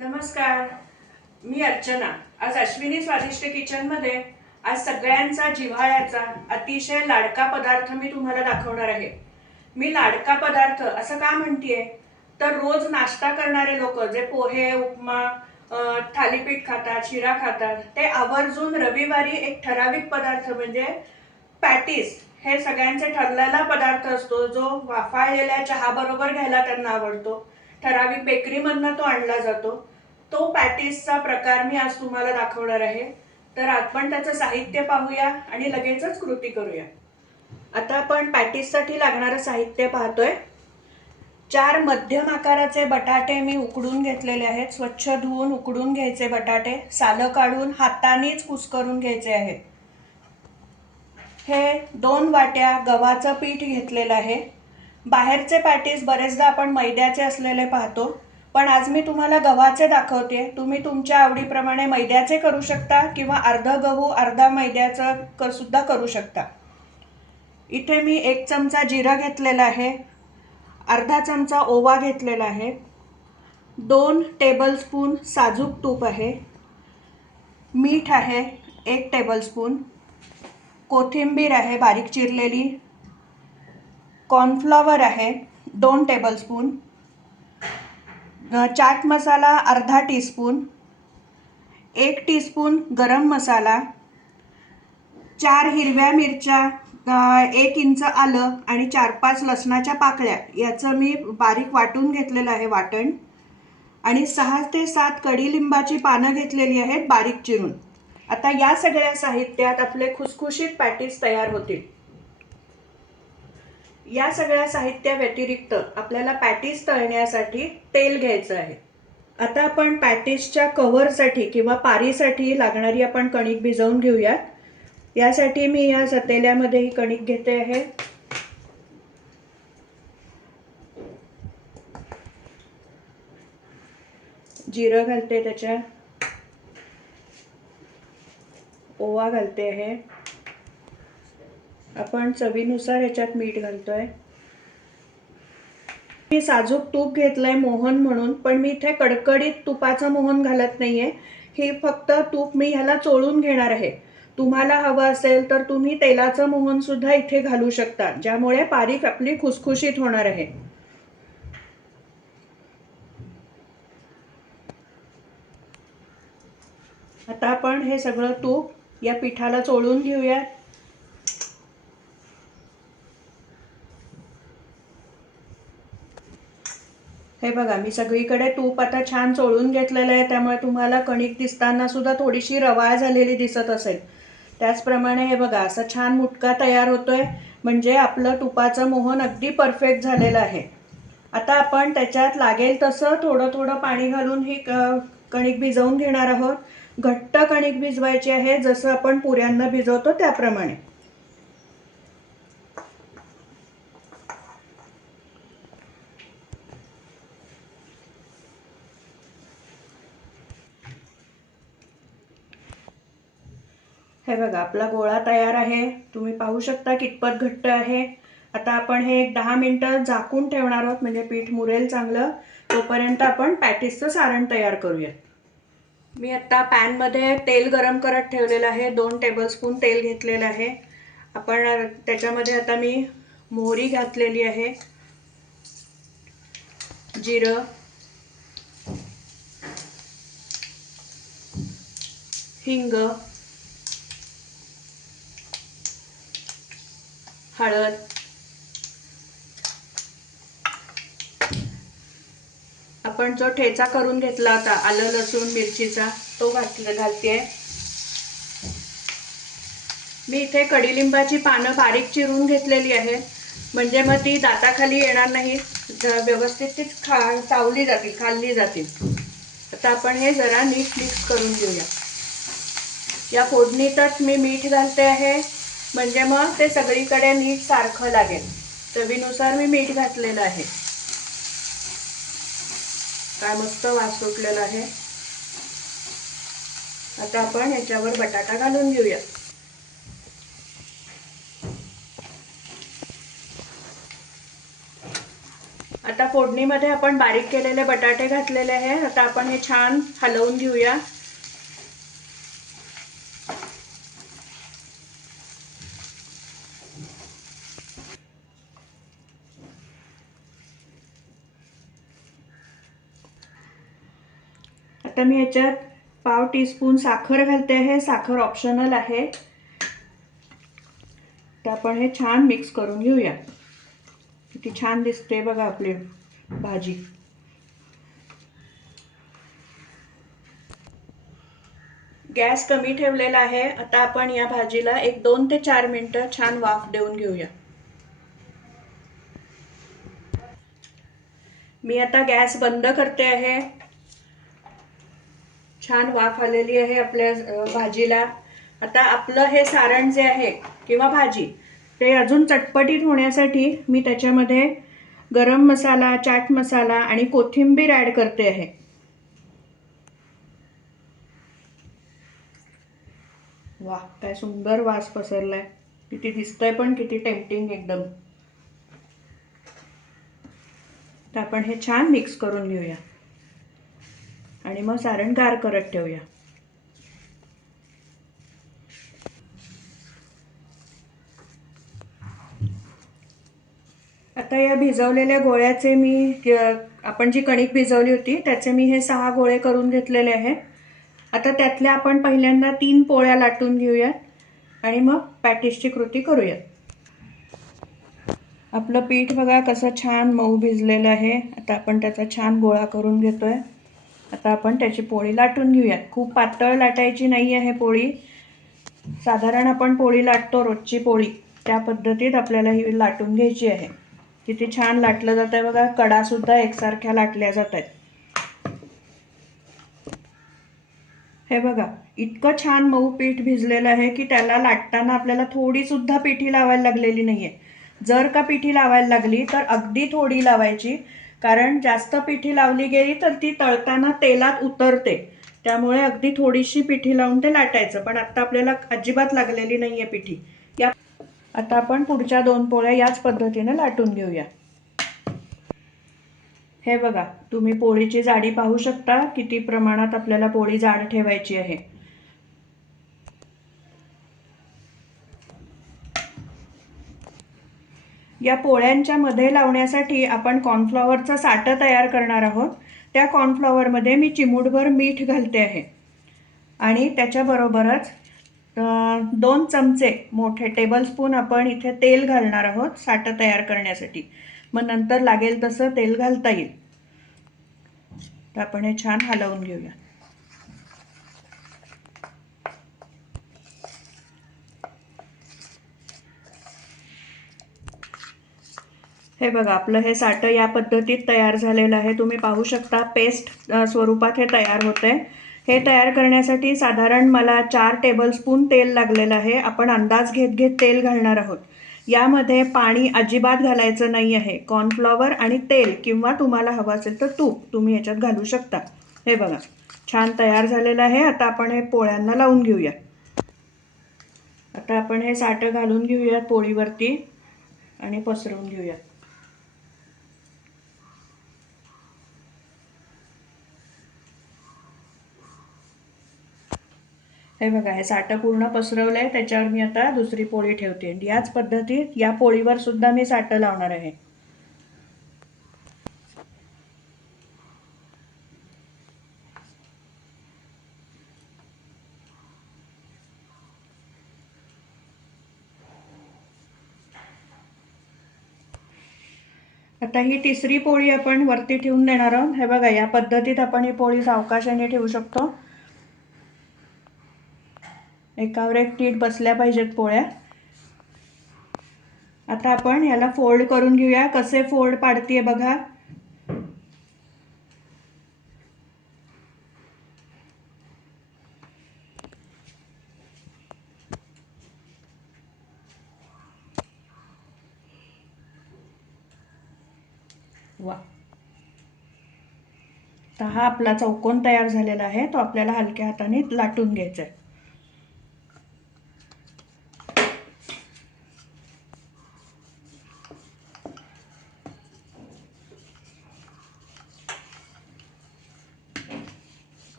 नमस्कार. मी अर्चना. आज अश्विनी स्वादिष्ट किचनमध्ये आज सगळ्यांचा जिव्हाळ्याचा अतिशय लाडका पदार्थ मी तुम्हाला दाखवणार आहे. मी लाडका पदार्थ असं का म्हणतेय, तर रोज नाश्ता करणारे लोक जे पोहे, उपमा, थालीपीठ खातात, शिरा खातात, ते आवर्जून रविवारी एक ठराविक पदार्थ म्हणजे पॅटीस हे सगळ्यांचे ठरलेला पदार्थ असतो, जो वाफाळलेल्या चहा बरोबर घ्यायला त्यांना आवडतो. ठराविक बेकरीमधनं तो आणला जातो. तो पॅटीसचा प्रकार मी आज तुम्हाला दाखवणार आहे. तर आपण त्याचं साहित्य पाहूया आणि लगेचच कृती करूया. आता आपण पॅटीससाठी लागणारं साहित्य पाहतोय. 4 मध्यम आकाराचे बटाटे मी उकडून घेतलेले आहेत. स्वच्छ धुवून उकडून घ्यायचे बटाटे, सालं काढून हातानेच कुस्करून घ्यायचे आहेत. हे 2 वाट्या गव्हाचं पीठ घेतलेलं आहे. बाहेरचे पॅटीस बरेचदा आपण मैद्याचे असलेले पाहतो, पण आज मी तुम्हाला गव्हाचे दाखवते. तुम्ही तुमच्या आवडीप्रमाणे मैद्याचे करू शकता किंवा अर्धा गहू अर्धा मैद्याचं सुद्धा करू शकता. इथे मी 1 चमचा जिरं घेतलेला आहे, अर्धा चमचा ओवा घेतलेला आहे, 2 टेबलस्पून साजूक तूप आहे, मीठ आहे 1 टेबलस्पून, कोथिंबीर आहे बारीक चिरलेली, कॉर्नफ्लॉवर आहे 2 टेबलस्पून, चाट मसाला अर्धा टीस्पून, 1 टीस्पून गरम मसाला, 4 हिरव्या मिरच्या, 1 इंच आलं आणि 4-5 लसणाच्या पाकळ्या याचं मी बारीक वाटून घेतलेलं आहे वाटण, आणि 6 ते 7 कडीलिंबाची पानं घेतलेली आहेत बारीक चिरून. आता या सगळ्या साहित्यात आपले खुसखुशीत पॅटीस तयार होतील. या सगळ्या साहित्या व्यतिरिक्त आपल्याला पॅटीस तळण्यासाठी तेल घ्यायचं आहे. आता आपण पॅटीसच्या कव्हरसाठी किंवा पारीसाठी लागणारी आपण कणिक भिजवून घेऊयात. यासाठी मी या सतेल्यामध्ये ही कणिक घेते आहे. जिरं घालते, त्याच्यात ओवा घालते आहे, आपण चवीनुसार याच्यात मीठ घालतोय. मी साजूक तूप घेतलंय मोहन म्हणून, पण मी इथे कडकडीत तुपाचं मोहन घालत नाहीये. हे फक्त तूप मी ह्याला चोळून घेणार आहे. तुम्हाला हवं असेल तर तुम्ही तेलाचं मोहन सुद्धा इथे घालू शकता, ज्यामुळे पारीक आपली खुसखुशीत होणार आहे. आता आपण हे सगळं तूप या पिठाला चोळून घेऊया. हे बघा, मी सगळीकडे तूप आता छान चोळून घेतलेलं आहे, त्यामुळे तुम्हाला कणिक दिसताना सुद्धा थोडीशी रवाळ झालेली दिसत असेल. त्याचप्रमाणे हे बघा, असं छान मुटका तयार होतोय, म्हणजे आपलं तुपाचं मोहन अगदी परफेक्ट झालेलं आहे. आता आपण त्याच्यात लागेल तसं थोडं थोडं पाणी घालून ही कणिक भिजवून घेणार आहोत. घट्ट कणिक भिजवायची आहे, जसं आपण पुऱ्यांना भिजवतो त्याप्रमाणे. हे बघा, आपला गोळा तयार आहे. तुम्ही पाहू शकता कितपत घट्ट आहे. आता आपण हे 10 मिनिटं झाकून ठेवणार आहोत, म्हणजे पीठ मुरेल चांगलं. तोपर्यंत आपण पॅटीसचं सारण तयार करूया. मी आता पॅनमध्ये तेल गरम करत ठेवलेलं आहे. 2 टेबलस्पून तेल घेतलेलं आहे. आपण त्याच्यामध्ये आता मी मोहरी घातलेली आहे, जिरं, हिंग, हळद, आपण जो ठेचा करून घेतला होता आलं लसूण मिरचीचा, तो घालते. मी इथे कडीलिंबाची पानं बारीक चिरून घेतलेली आहे, म्हणजे मग ती दाताखाली येणार नाही, व्यवस्थित ती चावली जातील, खाल्ली जातील. आता आपण हे जरा नीट मिक्स करून घेऊया. या फोडणीतच मी मीठ घालते आहे, म्हणजे मग ते सगळीकडे नीट सारखं लागेल. चवीनुसार मी मीठ घातलेलं आहे. काय मस्त वास सुटलेला आहे. आता आपण याच्यावर बटाटा घालून घेऊया. आता फोडणीमध्ये आपण बारीक केलेले बटाटे घातलेले आहेत. आता आपण हे छान हलवून घेऊया. आता मी याच्यात पाव टीस्पून साखर घालते आहे. साखर ऑप्शनल आहे. तर आपण हे छान मिक्स करून घेऊया. किती छान दिसते बघा आपली भाजी. गॅस कमी ठेवलेला आहे. आता आपण या भाजीला एक 2 ते 4 मिनिटं छान वाफ देऊन घेऊया. मी आता गॅस बंद करते आहे. छान वाफ आलेली आहे आपल्या भाजीला. आता आपलं हे सारण जे आहे किंवा भाजी ते अजून चटपटीत होण्यासाठी मी त्याच्यामध्ये गरम मसाला, चाट मसाला आणि कोथिंबीर ॲड करते आहे. वाह, काय सुंदर वास पसरलाय. किती दिसतंय पण किती टेम्पटिंग एकदम. तर आपण हे छान मिक्स करून घेऊया आणि मग सारण गार करत ठेवूया. आता या भिजवलेल्या गोळ्याचे मी आपण जी कणिक भिजवली होती त्याचे मी हे 6 गोळे करून घेतलेले आहे. आता त्यातल्या आपण पहिल्यांदा 3 पोळ्या लाटून घेऊयात आणि मग पॅटिसची कृती करूयात. आपलं पीठ बघा कसं छान मऊ भिजलेलं आहे. आता आपण त्याचा छान गोळा करून घेतोय. आता आपण त्याची पोळी लाटून घेऊयात. खूप पातळ लाटायची नाही आहे पोळी. साधारण आपण पोळी लाटतो रोजची पोळी त्या पद्धतीत आपल्याला ही लाटून घ्यायची आहे. किती छान लाटलं जात आहे बघा. कडा सुद्धा एकसारख्या लाटल्या जात आहेत. हे बघा इतकं छान मऊ पीठ भिजलेलं आहे की त्याला लाटताना आपल्याला थोडी सुद्धा पिठी लावायला लागलेली नाहीये. जर का पिठी लावायला लागली तर अगदी थोडी लावायची, कारण जास्त पिठी लावली गेली तर ती तळताना तेलात उतरते. त्यामुळे अगदी थोडीशी पिठी लावून ते लाटायचं. पण आता आपल्याला अजिबात लागलेली नाहीये पिठी. आता आपण पुढच्या 2 पोळ्या याच पद्धतीने लाटून घेऊया. हे बघा तुम्ही पोळीची जाडी पाहू शकता. किती प्रमाणात आपल्याला पोळी जाड ठेवायची आहे. या पोळ्यांच्या मध्ये लावण्यासाठी आपण कॉर्नफ्लॉवरचं साठं तयार करणार आहोत. त्या कॉर्नफ्लॉवरमध्ये मी चिमूटभर मीठ घालते आहे आणि त्याच्याबरोबरच 2 चमचे मोठे टेबलस्पून आपण इथे तेल घालणार आहोत साठं तयार करण्यासाठी. मग नंतर लागेल तसं तेल घालता येईल. तर आपण हे छान हलवून घेऊया. हे बघा आपलं हे साठं या पद्धतीत तयार झालेलं आहे. तुम्ही पाहू शकता पेस्ट स्वरूपात हे तयार होते. हे तयार करण्यासाठी साधारण मला 4 टेबलस्पून तेल लागलेलं आहे. आपण अंदाज घेत घेत तेल घालणार आहोत. यामध्ये पाणी अजिबात घालायचं नाही आहे. कॉर्नफ्लॉवर आणि तेल किंवा तुम्हाला हवं असेल तर तूप तुम्ही याच्यात घालू शकता. हे बघा छान तयार झालेलं आहे. आता आपण हे पोळ्यांना लावून घेऊया. आता आपण हे साठं घालून घेऊयात पोळीवरती आणि पसरवून घेऊयात. हे बघा हे साठं पूर्ण पसरवलं आहे. त्याच्यावर मी आता दुसरी पोळी ठेवते. याच पद्धतीत या पोळीवर सुद्धा मी साठं लावणार आहे. आता ही तिसरी पोळी आपण वरती ठेवून देणार आहोत. हे बघा या पद्धतीत आपण ही पोळी सावकाशाने ठेवू शकतो. एकावर एक नीट बसल्या पाहिजेत पोळ्या. आता आपण याला फोल्ड करून घेऊया. कसे फोल्ड पाडतीये बघा. वा, तर हा आपला चौकोन तयार झालेला आहे. तो आपल्याला हलक्या हाताने लाटून घ्यायचा आहे.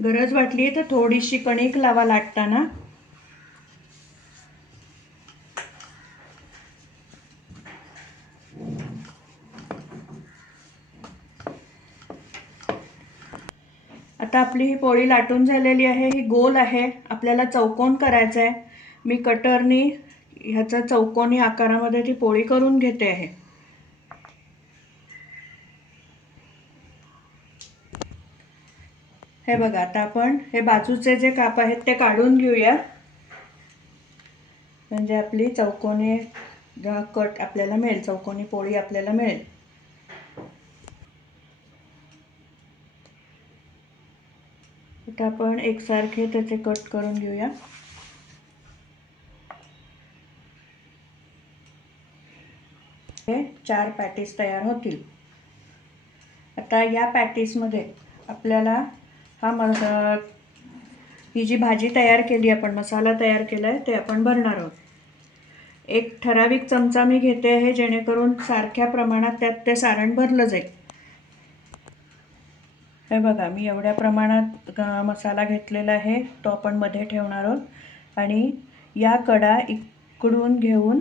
गरज वाटली तर थोडीशी कणिक लावा लाटताना. आता आपली ही पोळी लाटून झालेली आहे. ही गोल आहे, आपल्याला चौकोन करायचा आहे. मी कटरनी ह्याचा चौकोनी आकारामध्ये ती पोळी करून घेते आहे. हे बघा, आता आपण हे बाजूचे जे काप आहेत ते काढून घेऊया, म्हणजे आपली चौकोनी कट आपल्याला मिळेल, चौकोनी पोळी आपल्याला मिळेल. आता आपण एकसारखे त्याचे कट करून घेऊया. हे 4 पॅटीस तयार होतील. आता या पॅटीसमध्ये आपल्याला ही जी भाजी तयार केली, आपण मसाला तयार केला आहे, ते आपण भरणार आहोत. एक ठराविक चमचा मी घेते आहे, जेणेकरून सारख्या प्रमाणात त्यात ते सारण भरलं जाईल. हे बघा, मी एवढ्या प्रमाणात मसाला घेतलेला आहे, तो आपण मध्ये ठेवणार आहोत. आणि या कडा इकडून घेऊन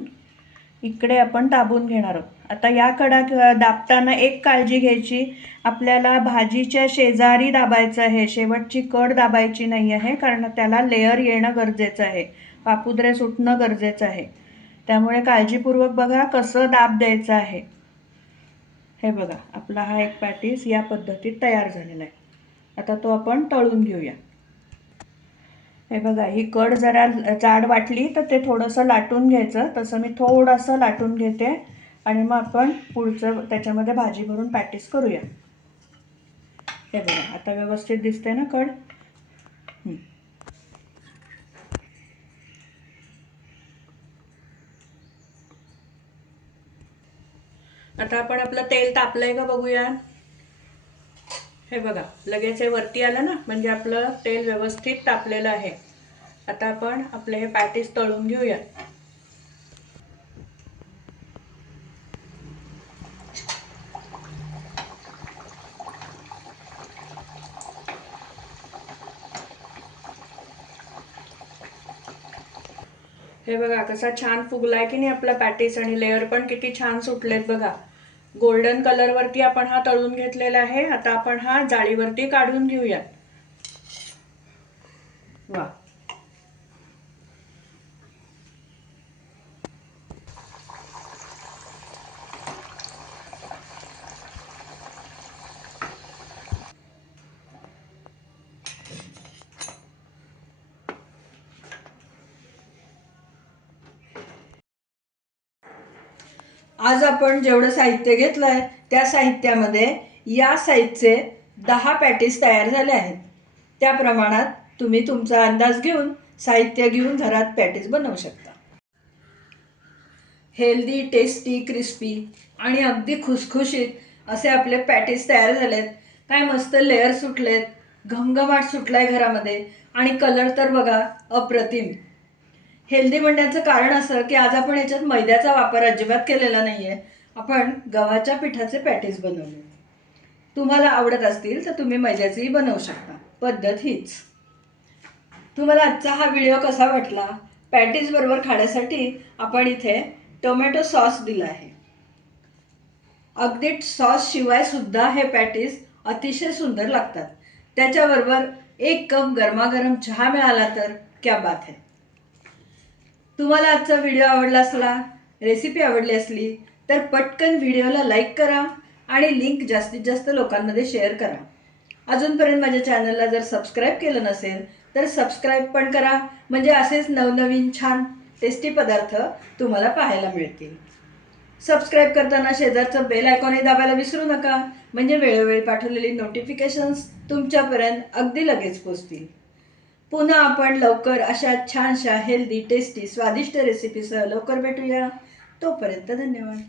इकडे आपण दाबून घेणार आहोत. आता या कडा दाबताना एक काळजी घ्यायची, आपल्याला भाजीच्या शेजारी दाबायचं आहे, शेवटची कड दाबायची नाही आहे, कारण त्याला लेअर येणं गरजेचं आहे, पापुद्रे सुटणं गरजेचं आहे. त्यामुळे काळजीपूर्वक बघा कसं दाब द्यायचं आहे. हे बघा, आपला हा एक पॅटीस या पद्धतीत तयार झालेला आहे. आता तो आपण तळून घेऊया. हे बघा, ही कड जरा जाड वाटली तर ते थोडंसं लाटून घ्यायचं. तसं मी थोडंसं लाटून घेते आणि मग आपण पुढचं त्याच्यामध्ये भाजी भरून पॅटीस करूया. हे बघा, आता व्यवस्थित दिसते ना कड. आता आपण आपलं तेल तापलंय का बघूया. हे बघा, लगेच वरती आलं ना, म्हणजे आपलं तेल व्यवस्थित तापलेलं आहे. आता आपण आपले हे पॅटीस तळून घेऊया. हे बघा, कसा छान फुगलाय की नाही आपला पॅटीस, आणि लेअर पण किती छान सुटलेत बघा. गोल्डन कलरवरती आपण हा तळून घेतलेला आहे. आता आपण हा जाळीवरती काढून घेऊया. वा, आज आपण जेवढं साहित्य घेतलंय त्या साहित्यामध्ये या साईजचे 10 पॅटीस तयार झाले आहेत. त्या प्रमाणात तुम्ही तुमचा अंदाज घेऊन साहित्य घेऊन घरात पॅटीस बनवू शकता. हेल्दी, टेस्टी, क्रिस्पी आणि अगदी खुसखुशीत असे आपले पॅटीस तयार झालेत. काय मस्त लेअर सुटलेत, घमघमाट सुटलाय घरामध्ये, आणि कलर तर बघा अप्रतिम. हेल्दी म्हणण्याचं कारण असं की आज आपण याच्यात मैद्याचा वापर अजिबात केलेला नाहीये, आपण गव्हाच्या पिठाचे पॅटीस बनवले. तुम्हाला आवडत असतील तर तुम्ही मैद्याचेही बनवू शकता, पद्धत हीच. तुम्हाला आजचा हा व्हिडिओ कसा वाटला? पॅटीस बरोबर खाण्यासाठी आपण इथे टोमॅटो सॉस दिला आहे. अगदी सॉस शिवाय सुद्धा हे पॅटीस अतिशय सुंदर लागतात. त्याच्याबरोबर 1 कप गरमागरम चहा मिळाला तर क्या बात है. तुम्हाला आजचा व्हिडिओ आवडला असला, रेसिपी आवडली असली तर पटकन व्हिडिओला लाईक करा आणि लिंक जास्तीत जास्त लोकांमध्ये शेअर करा. अजूनपर्यंत माझ्या चॅनलला जर सबस्क्राईब केलं नसेल तर सबस्क्राईब पण करा, म्हणजे असेच नवनवीन छान टेस्टी पदार्थ तुम्हाला पाहायला मिळतील. सबस्क्राईब करताना शेजारचं बेल आयकॉनही दाबायला विसरू नका, म्हणजे वेळोवेळी पाठवलेली नोटिफिकेशन्स तुमच्यापर्यंत अगदी लगेच पोहोचतील. पुन्हा आपण लवकर अशा छानशा हेल्दी, टेस्टी, स्वादिष्ट रेसिपीसह लवकर भेटूया. तोपर्यंत धन्यवाद.